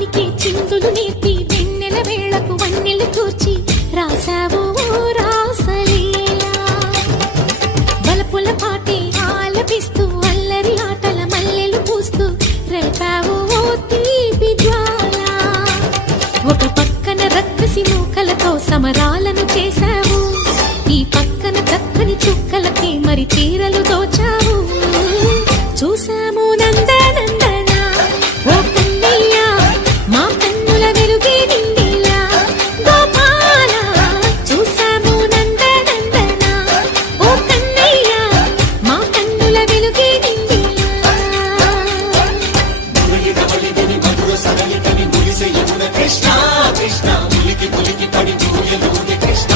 బృందావనికి చిందులు నేర్పి వెన్నెల వేళకు వన్నెలు కూర్చి రాసావు రాసలీలా బలపుల పాటే ఆలపిస్తూ అల్లరి ఆటల మల్లెలు పూస్తూ రేపావు తీపి జ్వాల ఒక పక్కన రక్కసి మూకలతో సమరాలను చేశావు ఈ పక్కన చక్కని చుక్కలకి మరి చీరలు దోచావు చూసాము నందనందన ఓ కన్నయ్య మా కన్నుల వెలుగే నిండిలా గోపాల చూసాము నందనందన ఓ కన్నయ్య మా కన్నుల వెలుగే నిండిలా కృష్ణ కృష్ణ ములికి ములికి పడి జూయలుగే కృష్ణ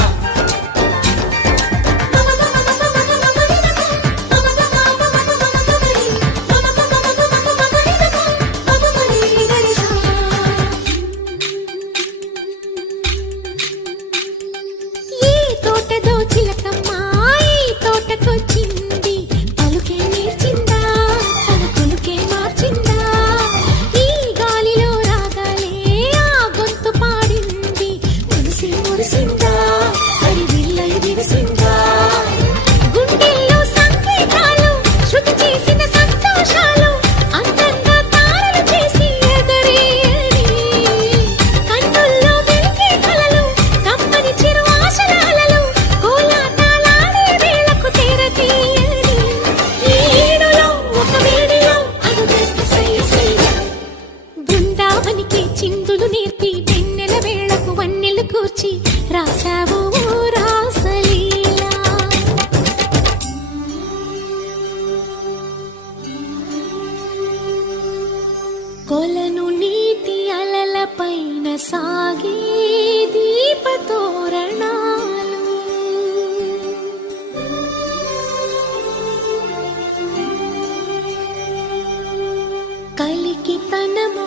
చిందులు నేర్పి వెన్నెల వేళకు వన్నెలు కూర్చి రాసావు రాసలీలా కొలను నీటి అలల పైన సాగే దీపతోరణాలు కలికి తనము